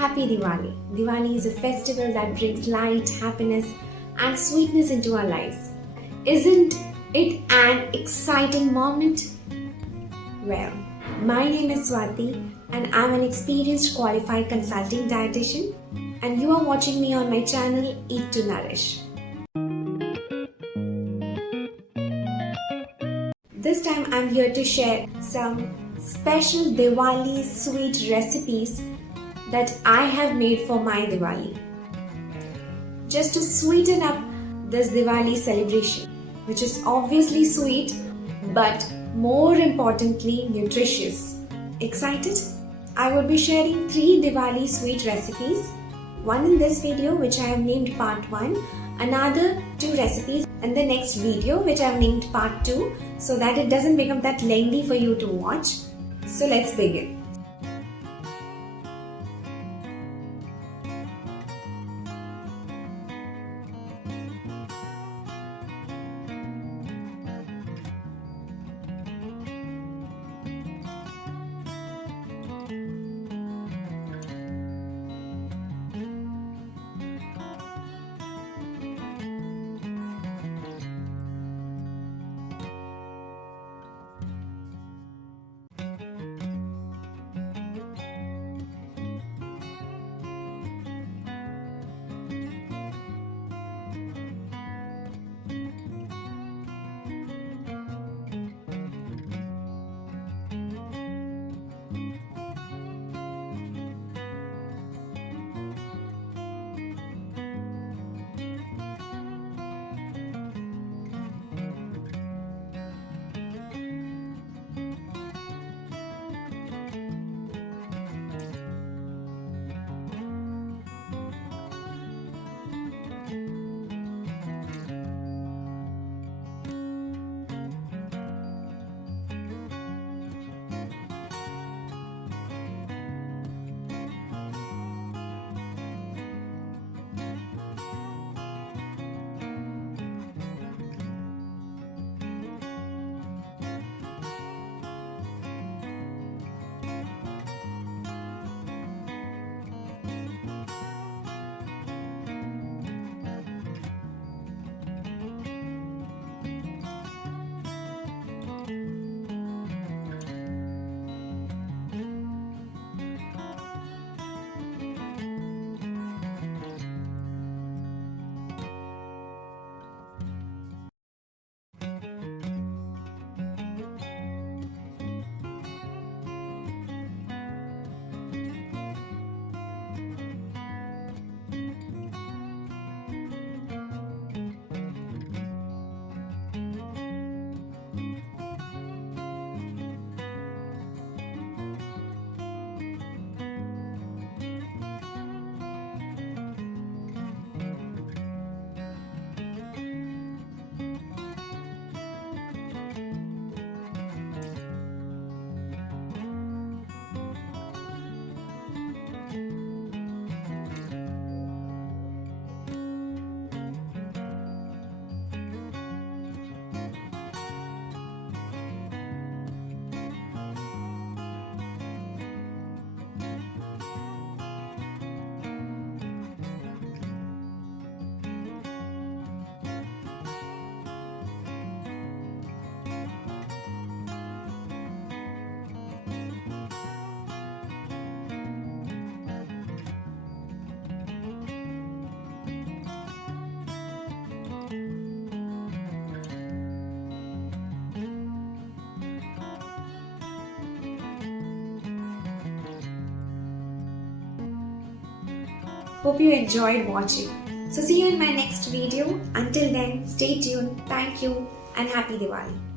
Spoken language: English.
Happy Diwali! Diwali is a festival that brings light, happiness, and sweetness into our lives. Isn't it an exciting moment? Well, my name is Swati and I'm an experienced qualified consulting dietitian, and you are watching me on my channel Eat to Nourish. This time I'm here to share some special Diwali sweet recipes that I have made for my Diwali, just to sweeten up this Diwali celebration, which is obviously sweet but more importantly nutritious. Excited? I would be sharing 3 Diwali sweet recipes, one in this video which I have named part 1, another 2 recipes in the next video which I have named part 2, so that it doesn't become that lengthy for you to watch. So let's begin. Hope you enjoyed watching. So see you in my next video. Until then, stay tuned. Thank you and happy Diwali.